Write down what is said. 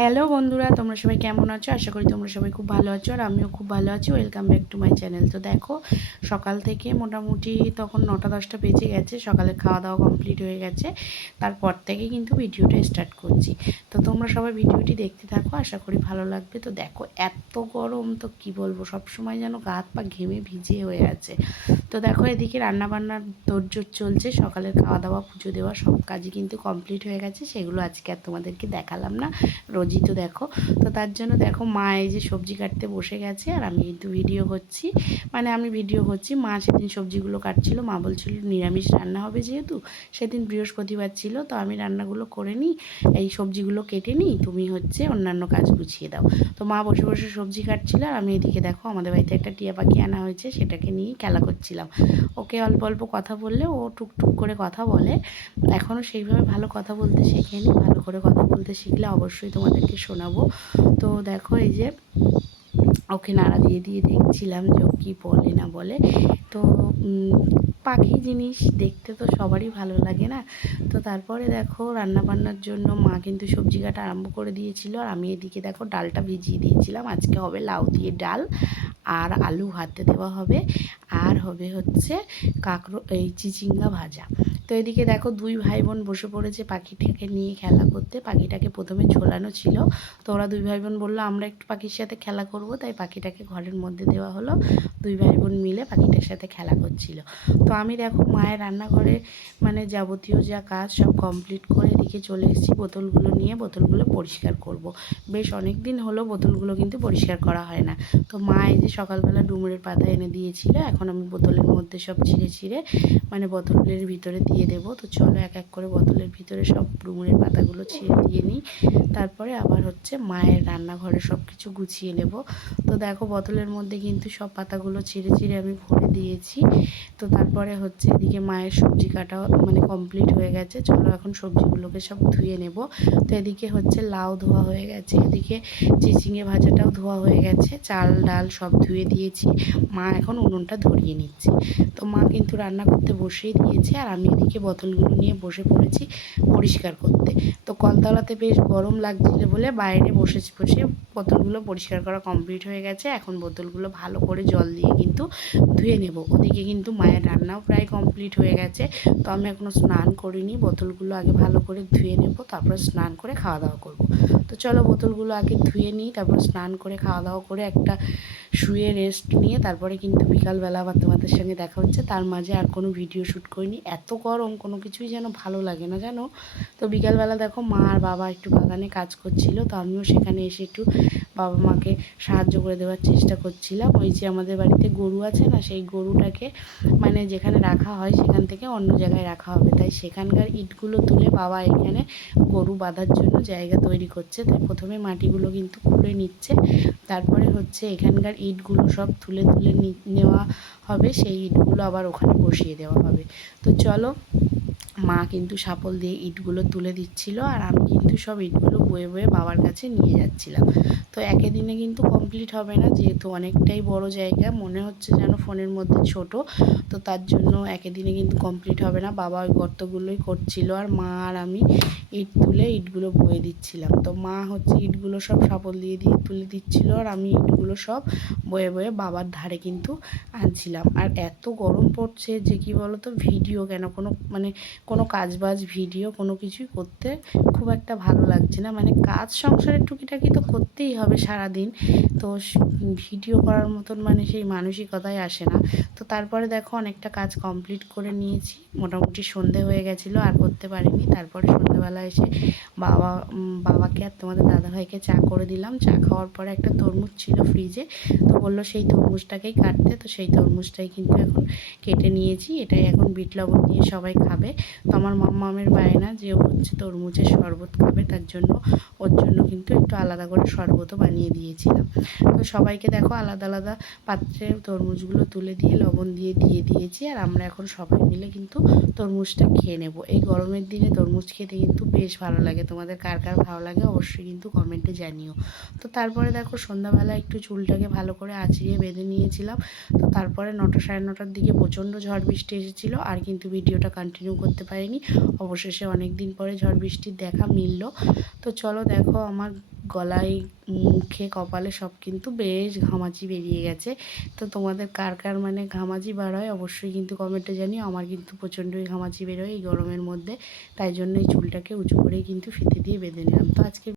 Hello বন্ধুরা, তোমরা সবাই কেমন আছো? আশা করি তোমরা সবাই খুব ভালো আছো আর আমিও খুব ভালো আছি। Welcome back to my channel তো দেখো, সকাল থেকে মোটামুটি তখন নটা দশটা বেজে গেছে, সকালে খাওয়া দাওয়া কমপ্লিট হয়ে গেছে। তারপর থেকে কিন্তু ভিডিওটা স্টার্ট করছি। তো তোমরা সবাই ভিডিওটি দেখতে থাকো, আশা করি ভালো লাগবে। তো দেখো, এত গরম, তো কি বলব সব সময় যেন গা হাত পা ঘেমে ভিজে হয়ে আছে। তো দেখো, এদিকে রান্নাবান্নার তোড়জোড় চলছে, সকালের খাওয়া দাওয়া পুজো দেওয়া, সব কাজই কিন্তু কমপ্লিট হয়ে গেছে। সেগুলো আজকে আর তোমাদেরকে দেখালাম না, রোজই তো দেখো। তো তার জন্য দেখো, মা এই যে সবজি কাটতে বসে গেছে, আর আমি কিন্তু ভিডিও করছি। মানে আমি ভিডিও করছি, মা সেদিন সবজিগুলো কাটছিল, মা বলছিল নিরামিষ রান্না হবে যেহেতু, সেদিন বৃহস্পতিবার ছিল, তো আমি রান্নাগুলো করে নিই, এই সবজিগুলো কেটে নিই, তুমি হচ্ছে অন্যান্য কাজ গুছিয়ে দাও। তো মা বসে বসে সবজি কাটছিল, আর আমি এদিকে দেখো, আমাদের বাড়িতে একটা টিয়া পাখি আনা হয়েছে, সেটাকে নিয়ে খেলা করছিলাম। ওকে অল্প অল্প কথা বললে, ও টুকটুক করে কথা বলে। এখনও সেইভাবে ভালো কথা বলতে শেখেনি। ভালো করে কথা বলতে শিখলে অবশ্যই তোমাদেরকে শোনাবো। তো দেখো এই যে, ওকে নাড়া দিয়ে দিয়ে দেখছিলাম যে ও কী বলে না বলে। তো পাখি জিনিস দেখতে তো সবারই ভালো লাগে না? তো তারপরে দেখো রান্না বান্নার জন্য মা কিন্তু সবজি কাটা আরম্ভ করে দিয়েছিল। আর আমি এদিকে দেখো ডালটা ভিজিয়ে দিয়েছিলাম। আজকে হবে লাউ দিয়ে ডাল। আর আলু ভাতে দেওয়া হবে। আর হবে হচ্ছে কাঁকড়ো এই চিচিঙ্গা ভাজা। তো এদিকে দেখো দুই ভাই বোন বসে পড়েছে পাখিটাকে নিয়ে খেলা করতে। পাখিটাকে প্রথমে ঝোলানো ছিল। তো ওরা দুই ভাই বোন বলল, আমরা একটু পাখির সাথে খেলা করব। তাই পাখিটাকে ঘরের মধ্যে দেওয়া হলো। দুই ভাই বোন মিলে পাখিটার সাথে খেলা করছিল। তো আমি দেখো মায়ের রান্নাঘরে মানে যাবতীয় যা কাজ সব কমপ্লিট করে এদিকে চলে এসেছি, বোতলগুলো নিয়ে বোতলগুলো পরিষ্কার করব। বেশ অনেক দিন হলো বোতলগুলো কিন্তু পরিষ্কার করা হয় না। তো মা এই যে সকালবেলা ডুমুরের পাতা এনে দিয়েছিল, এখন আমি বোতলের মধ্যে সব ছিঁড়ে ছিঁড়ে মানে বোতলের ভিতরে দিয়ে দেবো। তো চলো এক এক করে বোতলের ভিতরে সব ডুমুরের পাতাগুলো ছিঁড়ে দিয়ে নিই। তারপরে আবার হচ্ছে মায়ের রান্নাঘরে সব কিছু গুছিয়ে নেব। তো দেখো বোতলের মধ্যে কিন্তু সব পাতাগুলো ছিঁড়ে ছিঁড়ে আমি ভরে দিয়েছি। তো তারপরে হচ্ছে এদিকে মায়ের সবজি কাটা মানে কমপ্লিট হয়ে গেছে। চলো এখন সবজিগুলোকে সব ধুয়ে নেব। তো এদিকে হচ্ছে লাউ ধোয়া হয়ে গেছে, এদিকে চিচিঙে ভাজাটাও ধোয়া হয়ে গেছে, চাল, ডাল সব ধুয়ে দিয়েছি। মা এখন উনুনটা ধরিয়ে নিচ্ছে। তো মা কিন্তু রান্না করতে বসেই দিয়েছে, আর আমি এদিকে বোতলগুলো নিয়ে বসে পড়েছি পরিষ্কার করতে। তো কলতলাতে বেশ গরম লাগছিল বলে বাইরে বসেছি বসে বোতলগুলো পরিষ্কার করা কমপ্লিট হয়ে গেছে। এখন বোতলগুলো ভালো করে জল দিয়ে কিন্তু ধুয়ে নেব। ওদিকে কিন্তু মায়ের রান্নাও প্রায় কমপ্লিট হয়ে গেছে। তো আমি এখনও স্নান করিনি। বোতলগুলো আগে ভালো করে ধুয়ে নেব, তারপরে স্নান করে খাওয়া দাওয়া করব। তো চলো বোতলগুলো আগে ধুয়ে নিই, তারপর স্নান করে খাওয়া দাওয়া করে একটা শুয়ে রেস্ট নিয়ে তারপরে কিন্তু বিকালবেলা আবার তোমাদের সঙ্গে দেখা হচ্ছে। তার মাঝে আর কোনো ভিডিও শ্যুট করিনি। এত গরম, কোনো কিছুই যেন ভালো লাগে না, জানো? তো বিকালবেলা দেখো মা আর বাবা একটু বাগানে কাজ করছিল, তো আমিও সেখানে এসে একটু বাবা মাকে সাহায্য করে দেওয়ার চেষ্টা করছিলাম। ওই যে আমাদের বাড়িতে গরু আছে না, সেই গরুটাকে মানে যেখানে রাখা হয় সেখান থেকে অন্য জায়গায় রাখা হবে। তাই সেখানকার ইটগুলো তুলে বাবা এখানে গরু বাঁধার জন্য জায়গা তৈরি করছে। তাই প্রথমে মাটিগুলো কিন্তু খুলে নিচ্ছে। তারপরে হচ্ছে এখানকার ইটগুলো সব তুলে তুলে নেওয়া হবে। সেই ইটগুলো আবার ওখানে বসিয়ে দেওয়া হবে। তো চলো মা কিন্তু সাপল দিয়ে ইটগুলো তুলে দিচ্ছিল আর আমি কিন্তু সব ইটগুলো বয়ে বয়ে বাবার কাছে নিয়ে যাচ্ছিলাম। তো একে দিনে কিন্তু কমপ্লিট হবে না, যেহেতু অনেকটাই বড় জায়গা, মনে হচ্ছে যেন ফোনের মধ্যে ছোট। তো তার জন্য একে দিনে কিন্তু কমপ্লিট হবে না, বাবা ওই গর্তগুলোই করছিল আর মা আর আমি ইট তুলে ইটগুলো বয়ে দিচ্ছিলাম। তো মা হচ্ছে ইটগুলো সব সাপল দিয়ে দিয়ে তুলে দিচ্ছিল আর আমি ইটগুলো সব বয়ে বয়ে বাবার ধারে কিন্তু আনছিলাম। আর এত গরম পড়ছে যে কি বলতো ভিডিও কেন কোনো মানে কোনো কাজ বাজ ভিডিও, কোনো কিছুই করতে খুব একটা ভালো লাগছে না। মানে কাজ সংসারের টুকিটাকি তো করতেই হবে সারা দিন তো ভিডিও করার মতন মানে সেই মানসিকতাই আসে না। তো তারপরে দেখো অনেকটা কাজ কমপ্লিট করে নিয়েছি। মোটামুটি সন্ধে হয়ে গেছিল, আর করতে পারিনি। তারপরে সন্ধেবেলা এসে বাবা বাবাকে আর তোমাদের দাদাভাইকে চা করে দিলাম। চা খাওয়ার পরে একটা তরমুজ ছিল ফ্রিজে। তো বলল সেই তরমুজটাকেই কাটতে। তো সেই তরমুজটাই কিন্তু এখন কেটে নিয়েছি। এটাই এখন বিট লবণ দিয়ে সবাই খাবে। তো আমার মামের বায়না যে ও হচ্ছে তরমুজের শরবত খাবে, তার জন্য ওর জন্য কিন্তু একটু আলাদা করে শরবতও বানিয়ে দিয়েছিলাম। তো সবাইকে দেখো আলাদা আলাদা পাত্রে তরমুজগুলো তুলে দিয়ে, লবণ দিয়ে দিয়ে দিয়েছি। আর আমরা এখন সবাই মিলে কিন্তু তরমুজটা খেয়ে নেব। এই গরমের দিনে তরমুজ খেতে কিন্তু বেশ ভালো লাগে। তোমাদের কার কার ভালো লাগে অবশ্যই কিন্তু কমেন্টে জানিও। তো তারপরে দেখো সন্ধ্যাবেলা একটু চুলটাকে ভালো করে আঁচড়িয়ে বেঁধে নিয়েছিলাম। তো তারপরে নটা সাড়ে নটার দিকে প্রচণ্ড ঝড় বৃষ্টি এসেছিল। আর কিন্তু ভিডিওটা কন্টিনিউ করতে পারিনি। অবশেষে অনেক দিন পরে ঝড় বৃষ্টির দেখা মিলল। তো চলো দেখো আমার গলায়, মুখে, কপালে সব কিন্তু বেশ ঘামাচি বেরিয়ে গেছে। তো তোমাদের কার কার মানে ঘামাচি বার হয় অবশ্যই কিন্তু কমেন্টে জানিও। আমার কিন্তু প্রচণ্ডই ঘামাচি বেরোয় এই গরমের মধ্যে। তাই জন্য এই চুলটাকে উঁচু করেই কিন্তু ফিতে দিয়ে বেঁধে নিলাম। তো আজকে